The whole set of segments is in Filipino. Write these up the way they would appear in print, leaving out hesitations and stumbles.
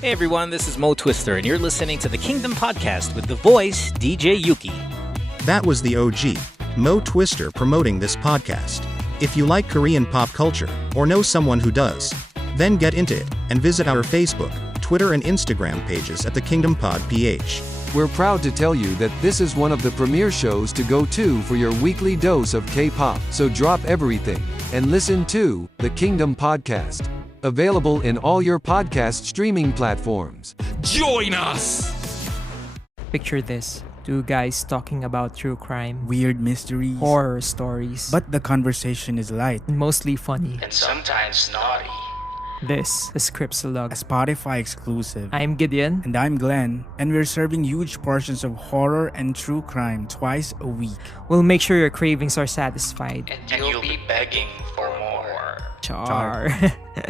Hey everyone, this is Mo Twister, and you're listening to the Kingdom Podcast with the voice DJ Yuki. That was the OG, Mo Twister, promoting this podcast. If you like Korean pop culture, or know someone who does, then get into it, and visit our Facebook, Twitter and Instagram pages at the Kingdom Pod PH. We're proud to tell you that this is one of the premier shows to go to for your weekly dose of K-pop. So drop everything and listen to the Kingdom Podcast. Available in all your podcast streaming platforms. Join us! Picture this. Two guys talking about true crime, Weird mysteries, horror stories, but the conversation is light. and mostly funny. And sometimes naughty. This is Scriptsalog. A Spotify exclusive. I'm Gideon. And I'm Glenn, and we're serving huge portions of horror and true crime twice a week. We'll make sure your cravings are satisfied. And you'll be begging for more. Char.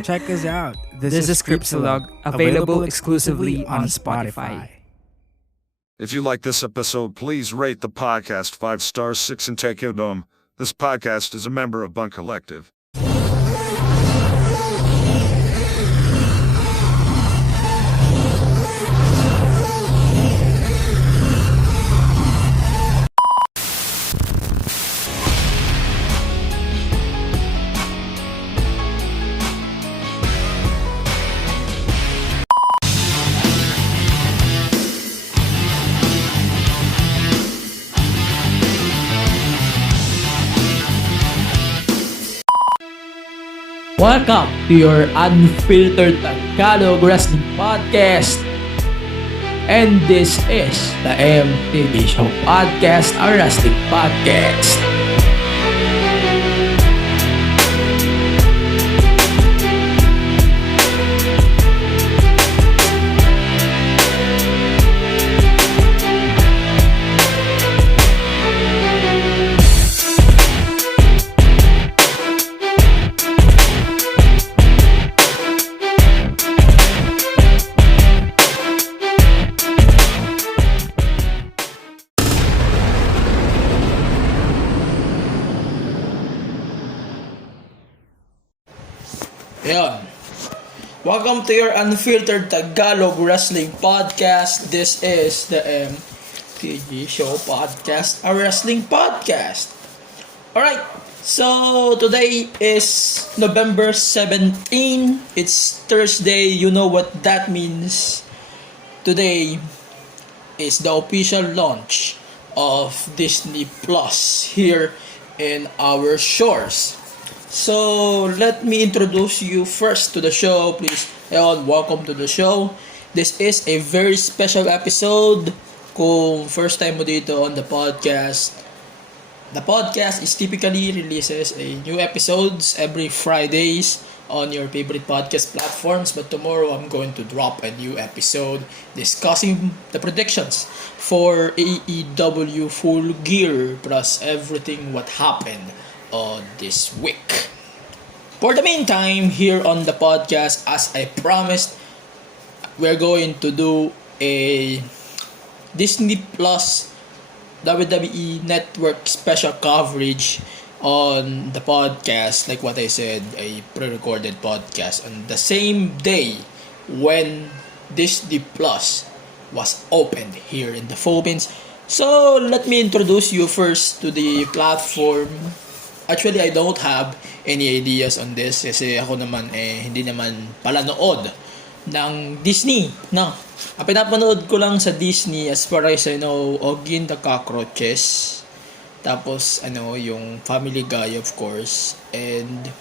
Check us out. This is Scriptsalog, available exclusively on Spotify. If you like this episode, please rate the podcast 5 stars, 6 and take your dome. This podcast is a member of Bunk Collective. Welcome to your unfiltered Tagalog Wrestling Podcast. And this is the MTV Show Podcast, a wrestling podcast. Ayan. Welcome to your unfiltered Tagalog Wrestling Podcast. This is the MTG Show Podcast, a wrestling podcast. Alright, so today is November 17. It's Thursday. You know what that means. Today is the official launch of Disney Plus here in our shores. So, let me introduce you first to the show. Please, welcome to the show. This is a very special episode. Kung first time mo dito on the podcast is typically releases a new episodes every Fridays on your favorite podcast platforms. But tomorrow, I'm going to drop a new episode discussing the predictions for AEW Full Gear plus everything what happened this week. For the meantime, here on the podcast, as I promised, we're going to do a Disney Plus WWE Network special coverage on the podcast. Like what I said, a pre-recorded podcast on the same day when Disney Plus was opened here in the Philippines. So, let me introduce you first to the platform. Actually, I don't have any ideas on this kasi ako naman hindi naman pala nood ng Disney, no? Ang pinapanood ko lang sa Disney as far as I know, Oggy and the Cockroaches. Tapos yung Family Guy, of course, and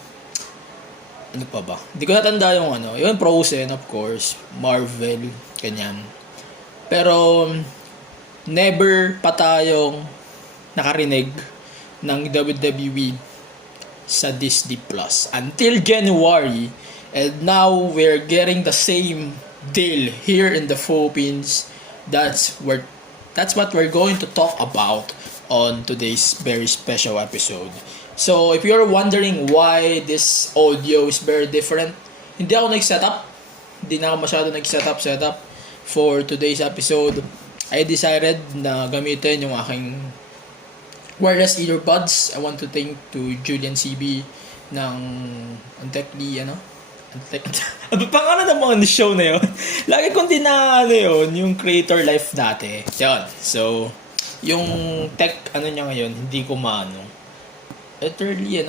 ano pa ba? Hindi ko natanda yung Frozen, of course, Marvel, ganyan. Pero never pa tayong nakarinig ng WWE sa Disney Plus until January, and now we're getting the same deal here in the Philippines. That's what we're going to talk about on today's very special episode. So if you're wondering why this audio is very different, hindi na ako masyado nag-setup for today's episode. I decided na gamitin yung aking wireless earbuds. I want to thank to Julian CB ng Untechly Ano pang ng mga show na yun? Lagi kong yun, yung creator life dati. Yun. So, yung tech, niya ngayon, hindi ko maano. Eternally,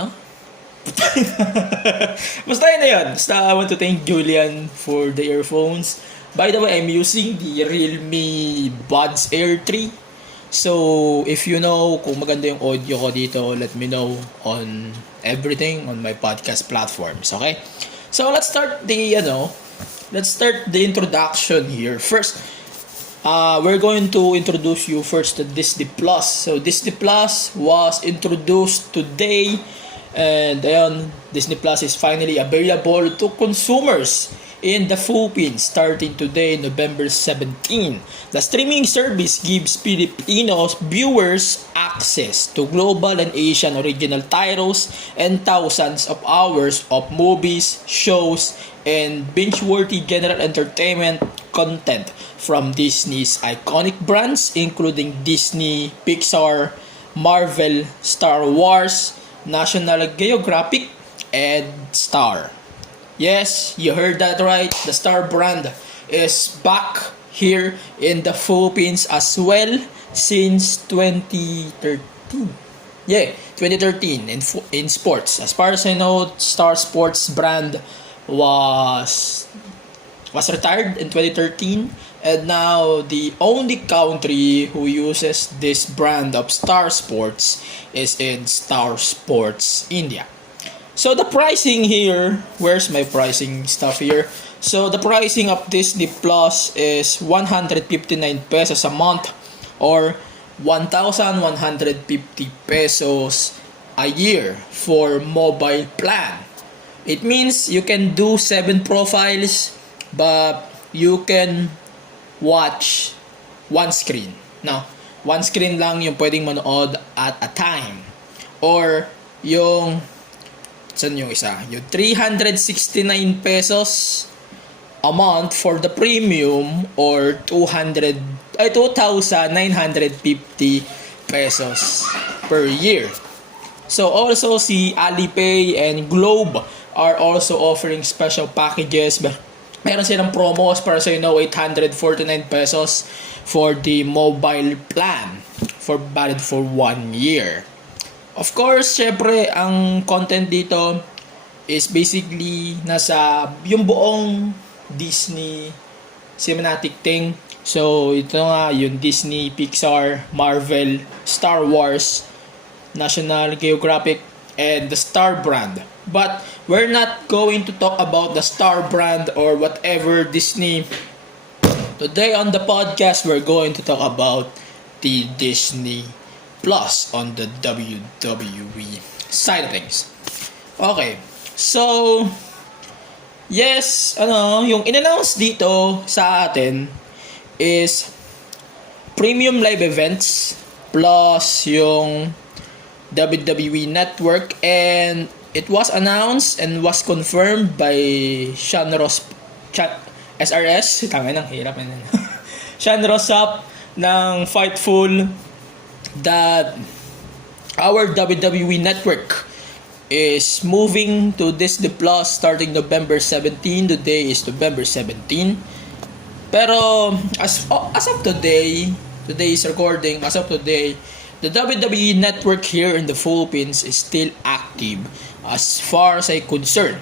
Basta yun na yun. Basta I want to thank Julian for the earphones. By the way, I'm using the Realme Buds Air 3. So, if you know kung maganda yung audio ko dito, let me know on everything on my podcast platforms, okay? So, let's start the introduction here. First, we're going to introduce you first to Disney Plus. So, Disney Plus was introduced today, and Disney Plus is finally available to consumers in the Philippines starting today, November 17. The streaming service gives Filipinos viewers access to global and Asian original titles and thousands of hours of movies, shows, and binge-worthy general entertainment content from Disney's iconic brands including Disney, Pixar, Marvel, Star Wars, National Geographic, and Star. Yes, you heard that right. The Star brand is back here in the Philippines as well since 2013. Yeah, 2013 in sports. As far as I know, Star Sports brand was retired in 2013, and now the only country who uses this brand of Star Sports is in Star Sports India. So the pricing here, where's my pricing stuff here? So the pricing of Disney Plus is 159 pesos a month or 1,150 pesos a year for mobile plan. It means you can do 7 profiles, but you can watch one screen. No, one screen lang yung pwedeng manood at a time. Or yung yung 369 pesos a month for the premium or 2,950 pesos per year. So also si Alipay and Globe are also offering special packages. Meron silang promos para sa 849 pesos for the mobile plan valid for 1 year. Of course, syempre, ang content dito is basically nasa yung buong Disney cinematic thing. So, ito nga, yung Disney, Pixar, Marvel, Star Wars, National Geographic, and the Star brand. But, we're not going to talk about the Star brand or whatever Disney. Today on the podcast, we're going to talk about the Disney Plus on the WWE side of things. Okay. So, yes, yung in-announce dito sa atin is premium live events plus yung WWE Network, and it was announced and was confirmed by Sean SRS, tama nang hirap na. Sean Rossap ng Fightful, that our WWE Network is moving to Disney Plus starting November 17. Today is November 17. Pero as of today is recording, as of today, the WWE Network here in the Philippines is still active as far as I'm concerned.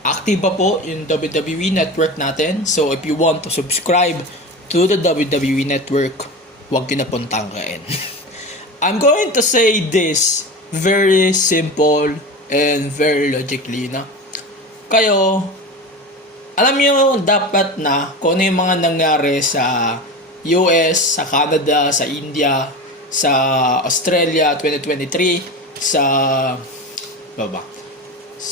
Active pa po yung WWE Network natin. So if you want to subscribe to the WWE Network, huwag nyo na pong tangkain. I'm going to say this very simple and very logically, na kayo, alam nyo dapat na kung ano yung mga nangyari sa US, sa Canada, sa India, sa Australia 2023, sa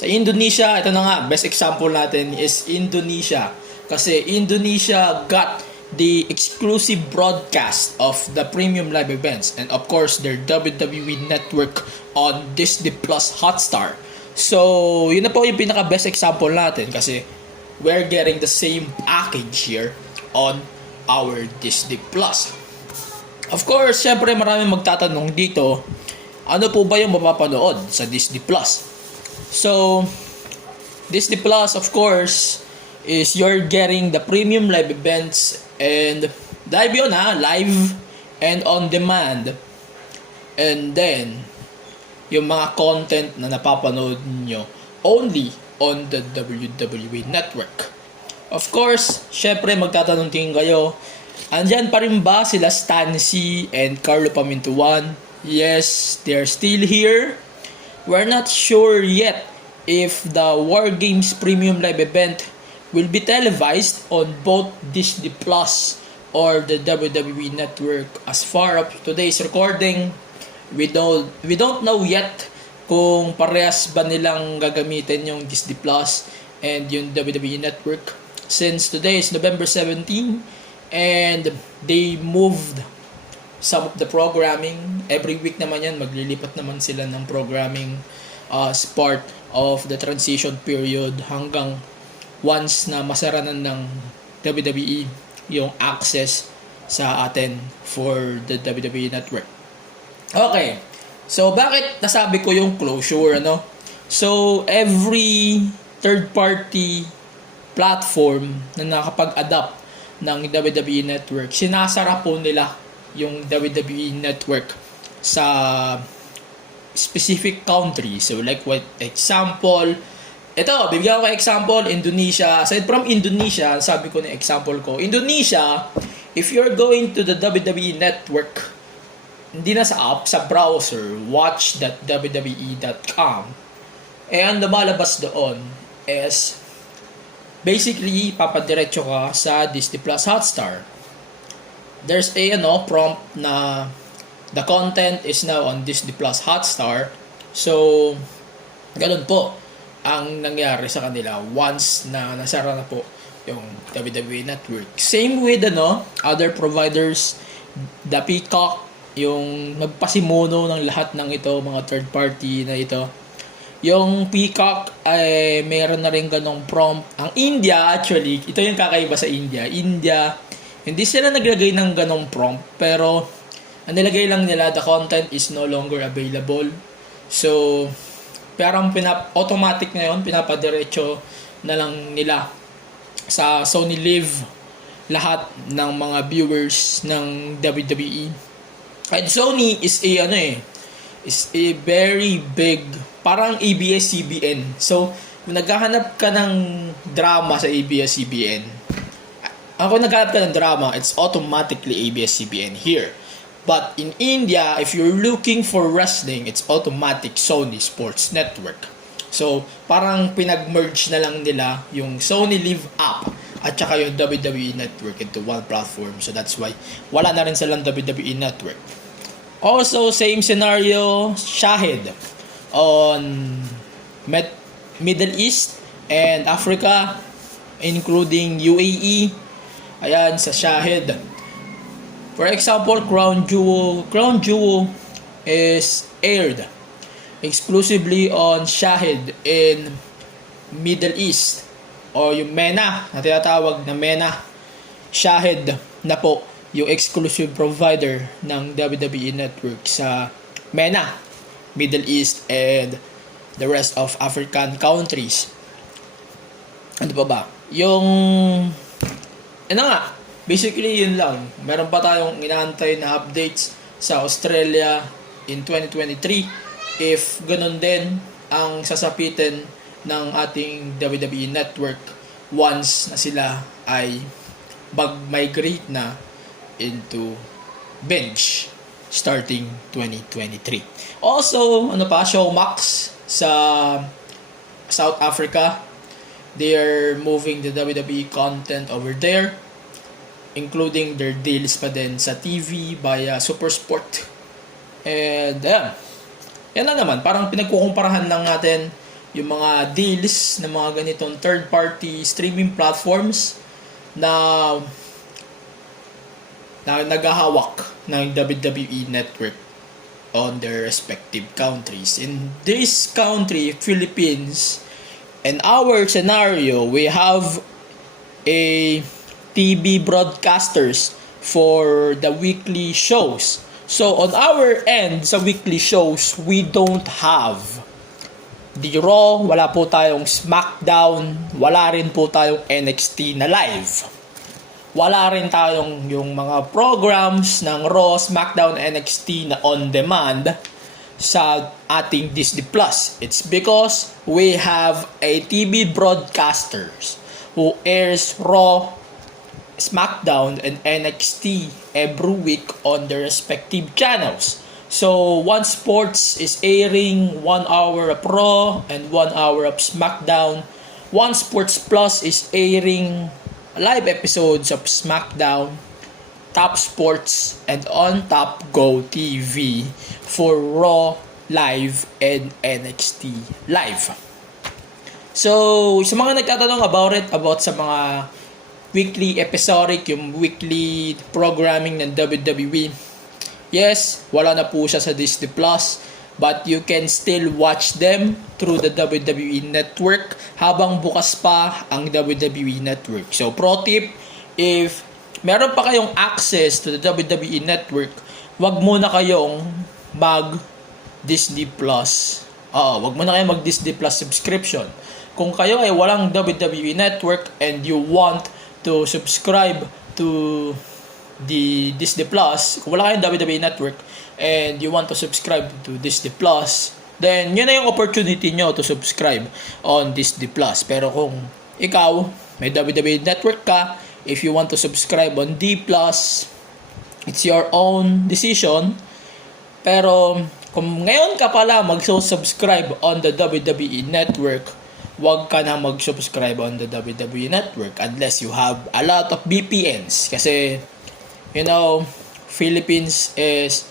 Indonesia. Ito na nga, best example natin is Indonesia, kasi Indonesia got the exclusive broadcast of the premium live events and of course their WWE Network on Disney Plus Hotstar. So, yun na po yung pinaka best example natin kasi we're getting the same package here on our Disney Plus. Of course, syempre maraming magtatanong dito, ano po ba yung mapapanood sa Disney Plus? So, Disney Plus, of course, is you're getting the premium live events and live yun live and on demand. And then, yung mga content na napapanood nyo only on the WWE Network. Of course, syempre magtatanong tingin kayo, andyan pa rin ba sila Stancy and Carlo Pamintuan? Yes, they're still here. We're not sure yet if the War Games Premium Live event will be televised on both Disney Plus or the WWE Network. As far as today's recording, we don't know yet kung parehas ba nilang gagamitin yung Disney Plus and yung WWE Network, since today is November 17 and they moved some of the programming. Every week naman yan, maglilipat naman sila ng programming as part of the transition period hanggang once na masaranan ng WWE yung access sa atin for the WWE Network. Okay, so bakit nasabi ko yung closure, ano? So, every third-party platform na nakapag-adapt ng WWE Network, sinasara po nila yung WWE Network sa specific country. So, like what example, ito, bibigyan ko example, Indonesia. Aside from Indonesia, sabi ko na example ko, Indonesia, if you're going to the WWE Network, hindi na sa app, sa browser, watch.wwe.com, ang lumalabas doon is basically papadiretso ka sa Disney Plus Hotstar. There's a prompt na the content is now on Disney Plus Hotstar. So, ganun po ang nangyari sa kanila once na nasara na po yung WWE Network. Same with other providers, the Peacock, yung nagpasimuno ng lahat ng ito, mga third party na ito. Yung Peacock ay mayroon na rin ganong prompt. Ang India, actually, ito yung kakaiba sa India. India, hindi sila naglagay ng ganong prompt, pero ang nilagay lang nila, the content is no longer available. So, parang automatic na yun, pinapadiretso na lang nila sa Sony Live lahat ng mga viewers ng WWE. And Sony is a very big, parang ABS-CBN. So, kung naghahanap ka ng drama sa ABS-CBN, kung naghahanap ka ng drama, it's automatically ABS-CBN here. But in India, if you're looking for wrestling, it's automatic Sony Sports Network. So, parang pinag-merge na lang nila yung Sony Live app at saka yung WWE Network into one platform. So, that's why wala na rin silang WWE Network. Also, same scenario, Shahid on Middle East and Africa, including UAE. Ayan, sa Shahid. For example, Crown Jewel is aired exclusively on Shahid in Middle East, o yung MENA na tinatawag na MENA. Shahid na po yung exclusive provider ng WWE Network sa MENA, Middle East, and the rest of African countries. Ano pa ba? Basically, yun lang. Meron pa tayong inaantay na updates sa Australia in 2023 if ganun din ang sasapitin ng ating WWE Network once na sila ay mag-migrate na into binge starting 2023. Also, Showmax sa South Africa, they are moving the WWE content over there, including their deals pa din sa TV via SuperSport. And yan lang naman, parang pinagkukumparahan lang natin yung mga deals ng mga ganitong third-party streaming platforms na naghahawak ng WWE Network on their respective countries. In this country, Philippines, in our scenario, we have a TV broadcasters for the weekly shows. So on our end, sa weekly shows, we don't have The Raw, wala po tayong SmackDown, wala rin po tayong NXT na live. Wala rin tayong yung mga programs ng Raw, SmackDown, NXT na on demand sa ating Disney Plus. It's because we have a TV broadcasters who airs Raw, SmackDown, and NXT every week on their respective channels. So, One Sports is airing 1 hour of Raw and 1 hour of SmackDown. One Sports Plus is airing live episodes of SmackDown, Top Sports, and On Top Go TV for Raw Live and NXT Live. So, sa mga nagtatanong about sa mga weekly episodic, yung weekly programming ng WWE, yes, wala na po siya sa Disney Plus, but you can still watch them through the WWE Network habang bukas pa ang WWE Network. So, pro tip, if meron pa kayong access to the WWE Network, wag muna kayong mag-Disney Plus. Wag muna kayong mag-Disney Plus subscription. Kung kayo ay walang WWE Network and you want to subscribe to the Disney Plus, kung wala kayong WWE Network and you want to subscribe to Disney Plus, then yun na yung opportunity nyo to subscribe on Disney Plus. Pero kung ikaw may WWE Network ka, if you want to subscribe on D Plus, it's your own decision. Pero kung ngayon ka pala mag-subscribe on the WWE Network, wag ka na mag-subscribe on the WWE Network unless you have a lot of VPNs. Kasi Philippines is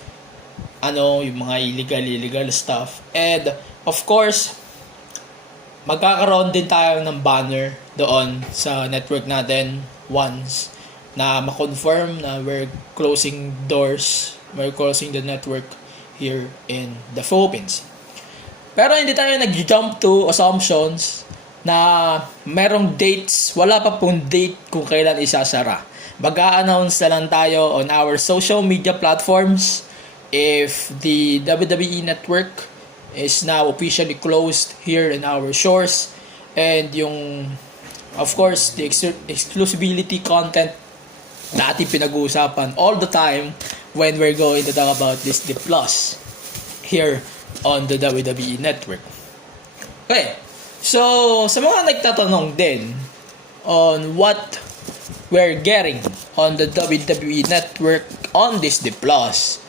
yung mga illegal stuff. And of course, magkakaroon din tayo ng banner doon sa network natin once na ma-confirm na we're closing the network here in the Philippines. Pero hindi tayo nag-jump to assumptions na merong dates. Wala pa pong date kung kailan isasara. Mag-a-announce na lang tayo on our social media platforms if the WWE Network is now officially closed here in our shores, and yung of course the exclusivity content na ating pinag-uusapan all the time when we're going to talk about Disney Plus here on the WWE Network. Okay, so sa mga nagtatanong din on what we're getting on the WWE Network on Disney Plus,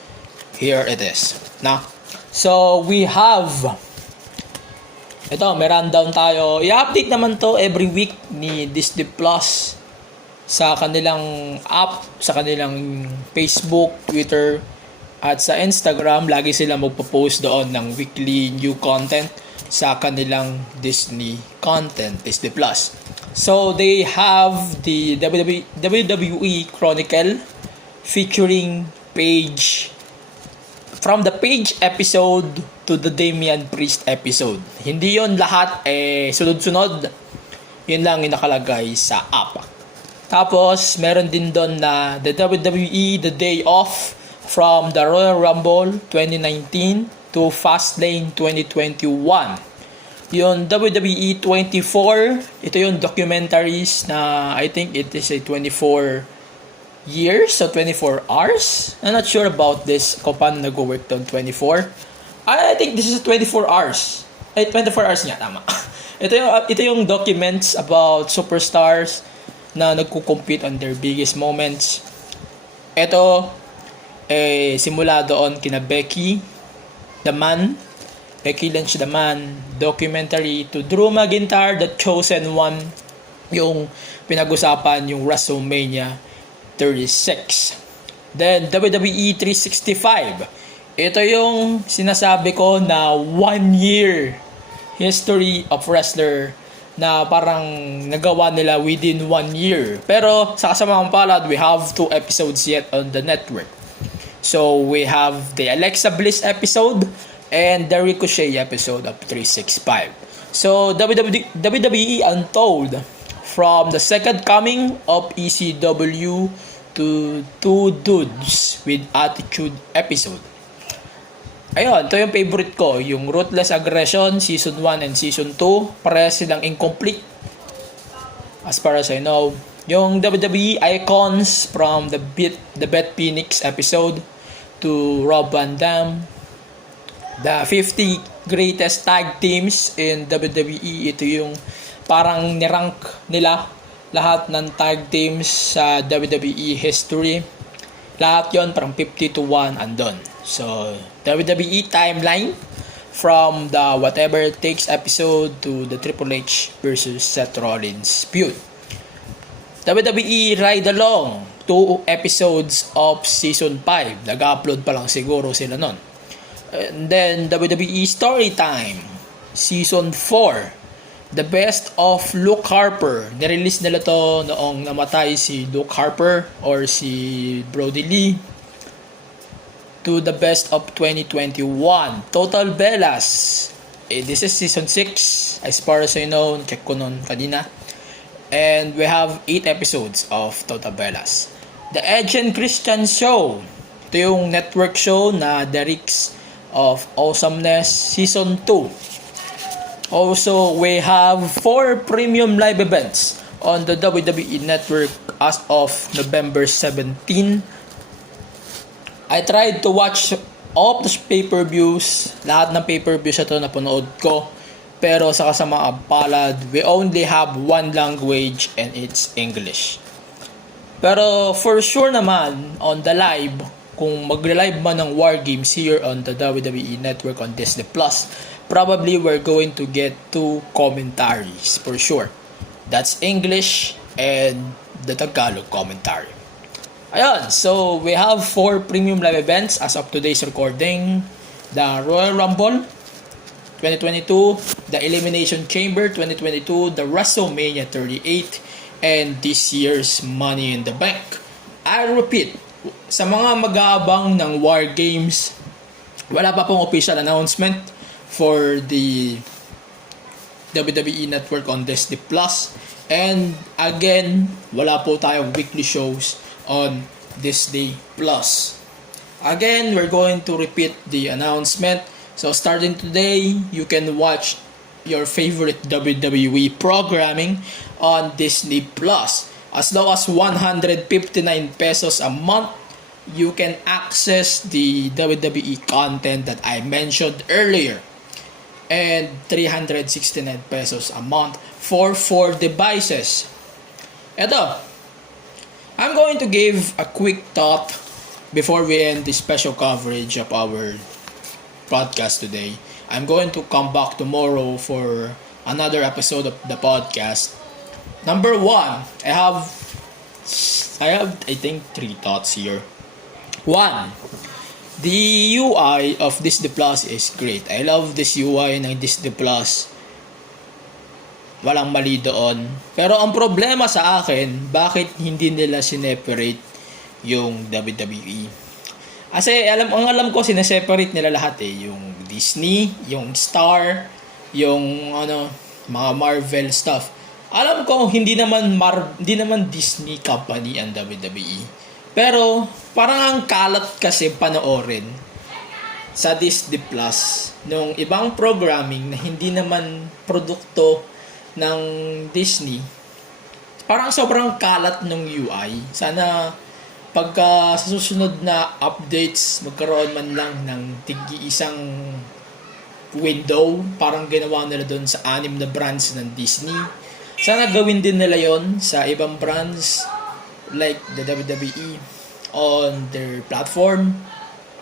here it is. So we have may rundown tayo. I-update naman to every week ni Disney Plus sa kanilang app, sa kanilang Facebook, Twitter, at sa Instagram. Lagi sila magpo-post doon ng weekly new content sa kanilang Disney Plus. So they have the WWE Chronicle featuring Paige, from the Paige episode to the Damian Priest episode. Hindi yon lahat sunod-sunod. Yun lang yung nakalagay sa app. Tapos meron din doon na the WWE The Day Off from the Royal Rumble 2019 to Fastlane 2021. Yung WWE 24, ito yung documentaries na I think it is a 24 years, so 24 hours. I'm not sure about this kung paano nag-work doon 24. I think this is 24 hours. 24 hours nga, tama. ito yung documents about superstars na nagko-compete on their biggest moments. Ito, simula doon kina Becky Lynch the Man, documentary to Drew McIntyre, The Chosen One, yung pinag-usapan yung WrestleMania 36. Then WWE 365. Ito yung sinasabi ko na 1 year history of wrestler na parang nagawa nila within 1 year. Pero sa kasamang palad, we have 2 episodes yet on the network. So we have the Alexa Bliss episode and the Ricochet episode of 365. So WWE Untold, from the second coming of ECW to Two Dudes with Attitude episode. Ayun, ito yung favorite ko. Yung Ruthless Aggression, Season 1 and Season 2. Parehas silang incomplete. As far as I know. Yung WWE Icons from the Beth Phoenix episode to Rob Van Dam. The 50 greatest tag teams in WWE. Ito yung parang nirank nila lahat ng tag teams sa WWE history. Lahat yon parang 50 to 1 andon. So, WWE timeline from the Whatever It Takes episode to the Triple H versus Seth Rollins feud. WWE Ride Along, 2 episodes of Season 5. Nag-upload pa lang siguro sila nun. And then, WWE Storytime, Season 4. The Best of Luke Harper. Nirelease nila to noong namatay si Luke Harper or si Brody Lee. To the Best of 2021. Total Bellas. This is Season 6. As far as I know, check ko nun kanina. And we have 8 episodes of Total Bellas. The Edge and Christian Show. Ito yung network show na The Ricks of Awesomeness Season 2. Also, we have 4 premium live events on the WWE Network as of November 17. I tried to watch all of the pay-per-views. Lahat ng pay-per-views ito na panood ko. Pero sa kasamaang palad, we only have one language and it's English. Pero for sure naman, on the live, kung magla-live man ng War Games here on the WWE Network on Disney+, probably we're going to get 2 commentaries for sure. That's English and the Tagalog commentary. Ayun, so we have 4 premium live events as of today's recording. The Royal Rumble 2022, the Elimination Chamber 2022, the WrestleMania 38, and this year's Money in the Bank. I repeat, sa mga mag-aabang ng War Games, wala pa pong official announcement for the WWE Network on Disney+. And again, wala po tayong weekly shows on Disney+. Again, we're going to repeat the announcement. So starting today, you can watch your favorite WWE programming on Disney+. As low as 159 pesos a month, you can access the WWE content that I mentioned earlier. And 369 pesos a month for 4 devices. Ito, I'm going to give a quick thought before we end the special coverage of our podcast today. I'm going to come back tomorrow for another episode of the podcast. Number 1, I have I think 3 thoughts here. 1, the UI of Disney Plus is great. I love this UI ng Disney Plus. Walang mali doon. Pero ang problema sa akin, bakit hindi nila sineparate yung WWE? Kasi ang alam ko sineseparate nila lahat eh, yung Disney, yung Star, yung mga Marvel stuff. Alam ko hindi naman Disney company ang WWE. Pero parang ang kalat kasi panoorin sa Disney Plus nung ibang programming na hindi naman produkto ng Disney. Parang sobrang kalat ng UI. Sana pagka sa susunod na updates, magkaroon man lang ng tig-isang window, parang ginawa nila doon sa 6 na brands ng Disney. Sana gawin din nila yon sa ibang brands like the WWE on their platform.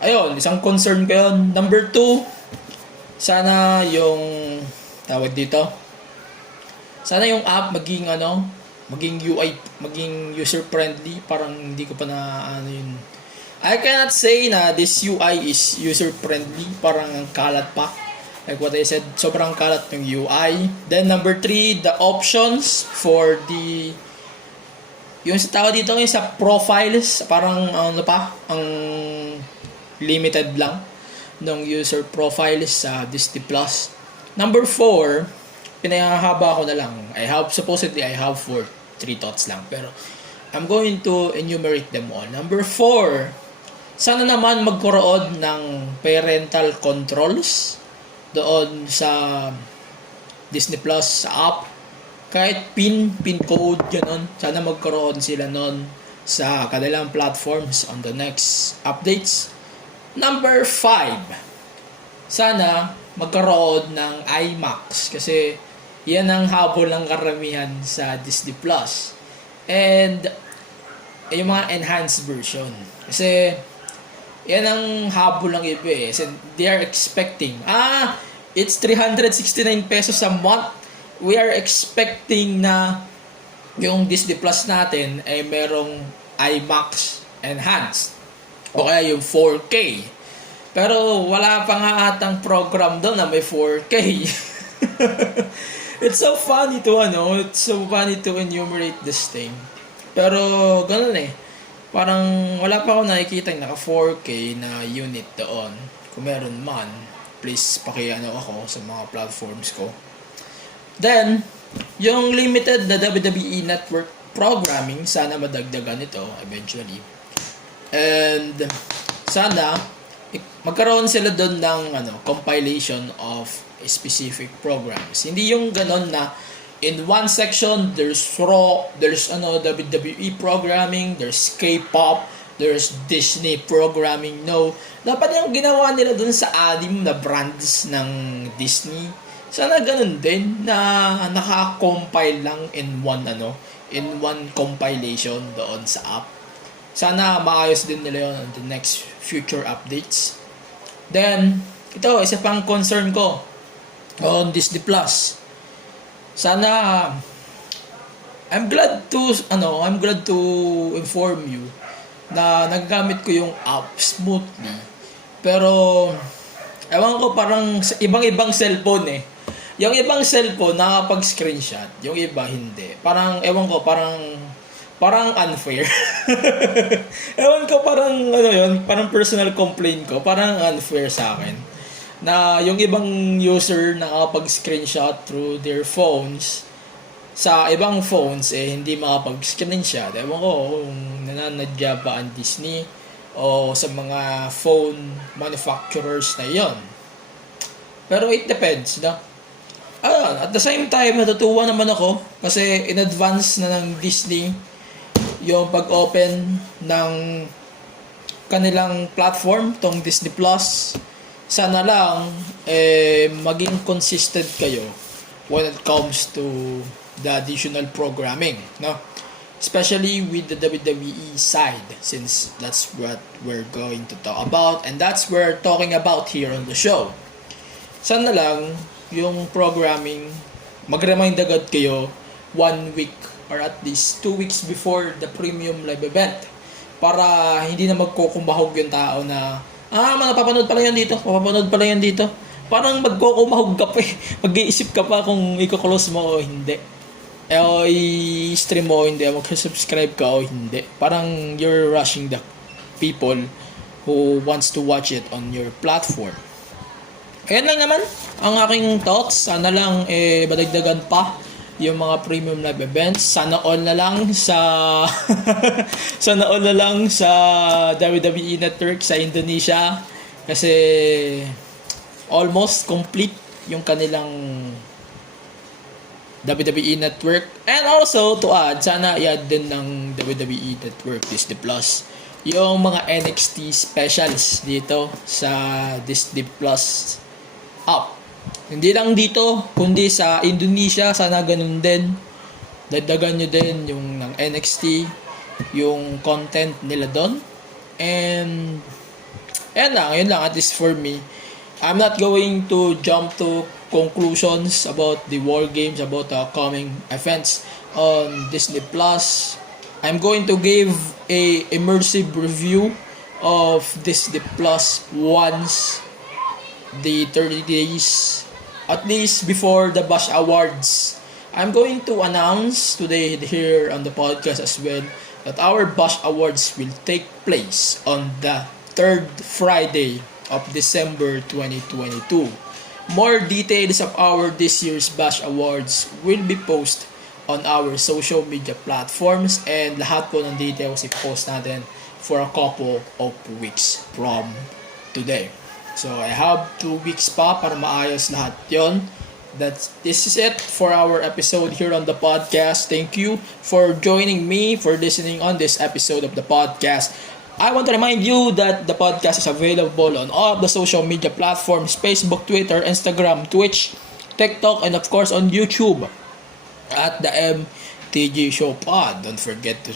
Ayun, isang concern ko yun. Number 2, sana yung tawag dito, sana yung app maging UI, maging user friendly. Parang hindi ko pa na yun. I cannot say na this UI is user friendly. Parang ang kalat pa. Like what I said, sobrang kalat yung UI. Then number 3, the options for the yung sa tawag dito yung sa profiles, parang ang limited lang ng user profiles sa Disney Plus. Number 4, pinahahaba ko na lang. Supposedly I have 3 thoughts lang, pero I'm going to enumerate them all. Number 4, Sana naman magkaroon ng parental controls doon sa Disney Plus sa app. Kahit pin code, ganun. Sana magkaroon sila nun sa kanilang platforms on the next updates. Number 5. Sana magkaroon ng IMAX kasi yan ang habol ng karamihan sa Disney Plus. And yung mga enhanced version. Kasi yan ang habol ng iba eh. So, they are expecting, it's 369 pesos a month. We are expecting na yung Disney Plus natin ay merong IMAX enhanced. O kaya yung 4K. Pero wala pa nga atang program doon na may 4K. It's so funny to enumerate this thing. Pero ganun eh. Parang wala pa ako nakikita naka 4K na unit doon. Kung meron man, please pakiano ako sa mga platforms ko. Then, yung limited na WWE Network programming, sana madagdagan ito eventually. And sana magkaroon sila doon ng compilation of specific programs. Hindi yung ganon na in one section there's Raw, there's WWE programming, there's K-pop, there's Disney programming. No, dapat yung ginawa nila doon sa anim na brands ng Disney, sana ganun din na naka-compile lang in one compilation doon sa app. Sana maayos din nila yun on the next future updates. Then ito, isa pang concern ko on Disney Plus. Sana I'm glad to inform you na nagagamit ko yung app smoothly. Pero ewan ko, parang ibang cellphone eh. Yung ibang cellphone nakapag-screenshot, yung iba hindi. Parang ewan ko, parang unfair. Ewan ko, parang personal complaint ko, parang unfair sa akin. Na yung ibang user nakapag-screenshot through their phones, sa ibang phones hindi makapag-screenshot. Ewan ko kung nananadya ba ang Disney o sa mga phone manufacturers na yon. Pero it depends, no? At the same time, natutuwa naman ako kasi in advance na ng Disney yung pag-open ng kanilang platform, tong Disney Plus. Sana lang maging consistent kayo when it comes to the additional programming, no? Especially with the WWE side, since that's what we're going to talk about and that's what we're talking about here on the show. Sana lang yung programming mag-remind agad kayo 1 week or at least 2 weeks before the premium live event para hindi na magkukumbahog yung tao na mapapanood pala yan dito. Parang magkukumahog ka pa eh. Mag-iisip ka pa kung i-close mo o hindi. O i-stream mo o hindi. Mag-subscribe ka o hindi. Parang you're rushing the people who wants to watch it on your platform. Ayan lang naman ang aking thoughts. Sana lang badagdagan pa yung mga premium live events. Sana all na lang sa WWE Network sa Indonesia kasi almost complete yung kanilang WWE Network. And also to add, sana i-add din ng WWE Network Disney Plus yung mga NXT specials dito sa Disney Plus app. Hindi lang dito, kundi sa Indonesia, sana ganun din. Dagdagan nyo din yung ng NXT, yung content nila doon. And yun lang, at least for me. I'm not going to jump to conclusions about the war games, about the upcoming events on Disney Plus. I'm going to give a immersive review of Disney Plus once the 30 days, at least before the Bash Awards. I'm going to announce today here on the podcast as well that our Bash Awards will take place on the 3rd Friday of December 2022. More details of our this year's Bash Awards will be posted on our social media platforms and lahat po ng details i-post natin for a couple of weeks from today. So I have 2 weeks pa para maayos lahat yon. This is it for our episode here on the podcast. Thank you for joining me, for listening on this episode of the podcast. I want to remind you that the podcast is available on all of the social media platforms: Facebook, Twitter, Instagram, Twitch, TikTok, and of course on YouTube at the MTG Show Pod. Don't forget to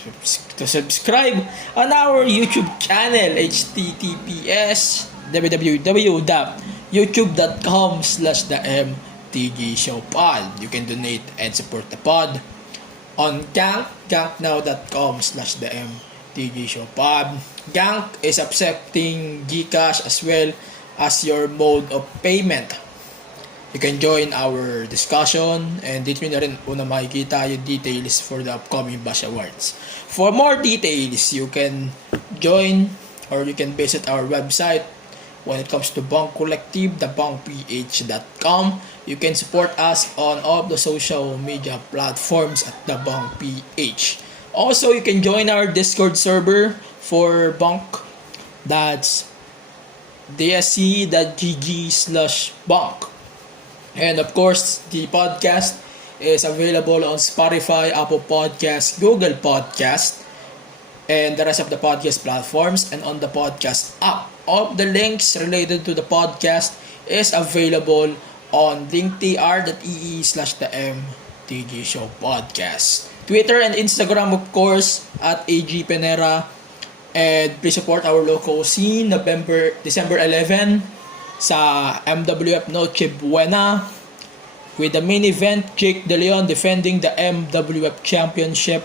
subscribe on our YouTube channel, https www.youtube.com/the MTG Show Pod. You can donate and support the pod on ganknow.com/the MTG Show Pod. Gank is accepting GCash as well as your mode of payment. You can join our discussion, and dito nyo na rin una makikita yung details for the upcoming Bash Awards. For more details, you can join or you can visit our website. When it comes to Bunk Collective, thebunkph.com. You can support us on all of the social media platforms at the Bunk PH. Also, you can join our Discord server for Bunk. That's dsc.gg/bunk. And of course, the podcast is available on Spotify, Apple Podcasts, Google Podcasts, and the rest of the podcast platforms, and on the podcast app. All the links related to the podcast is available on linktr.ee/the MTG Show Podcast. Twitter and Instagram, of course, at AG Penera. And please support our local scene, December 11 sa MWF Noche Buena, with the main event, Jake De Leon defending the MWF Championship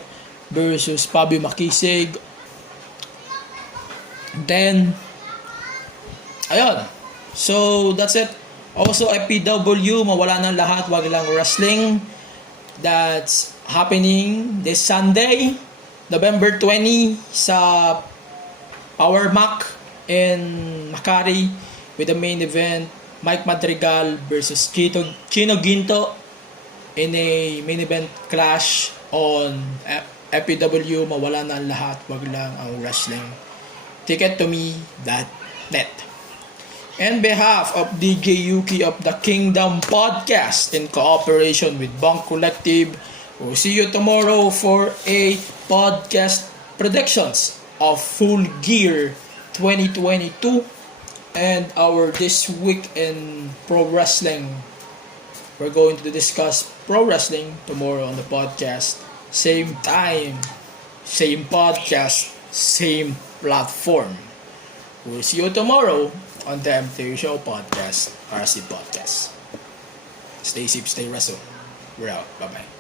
versus Fabio Makisig. Then, ayun. So, that's it. Also, FPW, mawala ng lahat, wag lang wrestling. That's happening this Sunday, November 20, sa Power Mac in Makati, with the main event, Mike Madrigal versus Chino Ginto in a main event clash on FPW. Mawala na lahat, wag lang ang wrestling. Tickettome.net. On behalf of DJ Yuki of the Kingdom Podcast in cooperation with Bunk Collective, we'll see you tomorrow for a podcast predictions of Full Gear 2022 and our This Week in Pro Wrestling. We're going to discuss pro wrestling tomorrow on the podcast. Same time, same podcast, same platform. We'll see you tomorrow on the MTV Show Podcast, RC Podcast. Stay safe, stay wrestle. We're out. Bye-bye.